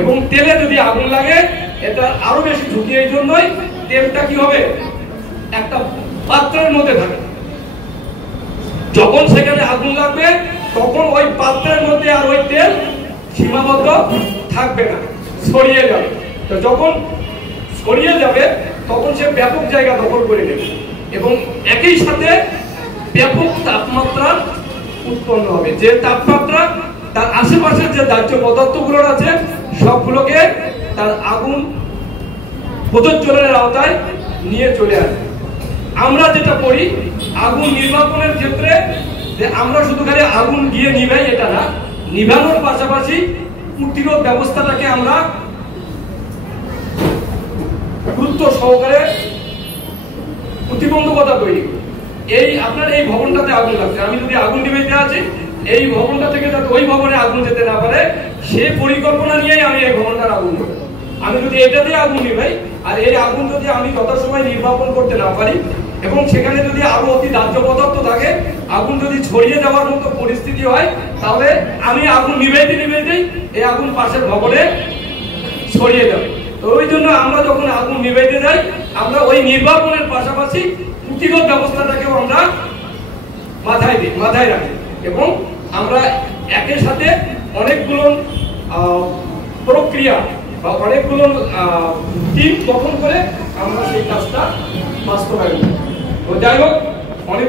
এবং তেলে যদি আগুন লাগে এটা আরো বেশি ঝুঁকি। এই জন্যই তেলটা কি হবে, একটা পাত্রের মধ্যে থাকে। যখন সেখানে আগুন লাগবে তখন ওই পাত্রের মধ্যে আর ওই তেল সীমাবদ্ধ থাকবে না, ছড়িয়ে যাবে। তো যখন ছড়িয়ে যাবে তখন সে ব্যাপক জায়গা দখল করে নেবে এবং একই সাথে ব্যাপক তাপমাত্রা উৎপন্ন হবে। যে তাপমাত্রা তার আশেপাশের যে দাহ্য পদার্থগুলো আছে সবগুলোকে তার আগুন প্রজ্বলনের আওতায় নিয়ে চলে আসবে। আমরা যেটা করি আগুন নির্বাপনের ক্ষেত্রে, যে আমরা শুধু খালি আগুন গিয়ে নিভাই এটা না, নিভানোর পাশাপাশি প্রতিরোধ ব্যবস্থাটাকে আমরা গুরুত্ব সহকারে প্রতিবন্ধকতা তৈরি করি। এই আপনার এই ভবনটাতে আগুন লাগছে, আমি যদি আগুন নিভাইতে আছি এই ভবনটা থেকে যাতে ওই ভবনে আগুন যেতে না পারে সে পরিকল্পনা নিয়েই আমি এই ভবনটার আগুন নেব। আমি যদি এটাতে আগুন নিভাই আর এই আগুন যদি আমি যথাসময় নির্বাপন করতে না পারি এবং সেখানে যদি আরো অতি দাহ্য পদার্থ থাকে, আগুন যদি ছড়িয়ে যাওয়ার মতো পরিস্থিতি হয়, তাহলে আমি আগুন নিভাইতেই এই আগুন পাশের ভবনে ছড়িয়ে যাবে। তো ওই জন্য আমরা যখন আগুন নিভাইতে যাই আমরা ওই নির্বাপনের পাশাপাশি প্রতিরোধ ব্যবস্থাটাকেও আমরা মাথায় রাখি এবং আমরা একের সাথে অনেকগুলো প্রক্রিয়া বা অনেকগুলো টিম গঠন করে আমরা সেই কাজটা বাস্তবায়ন করি। তো যাই হোক, অনেক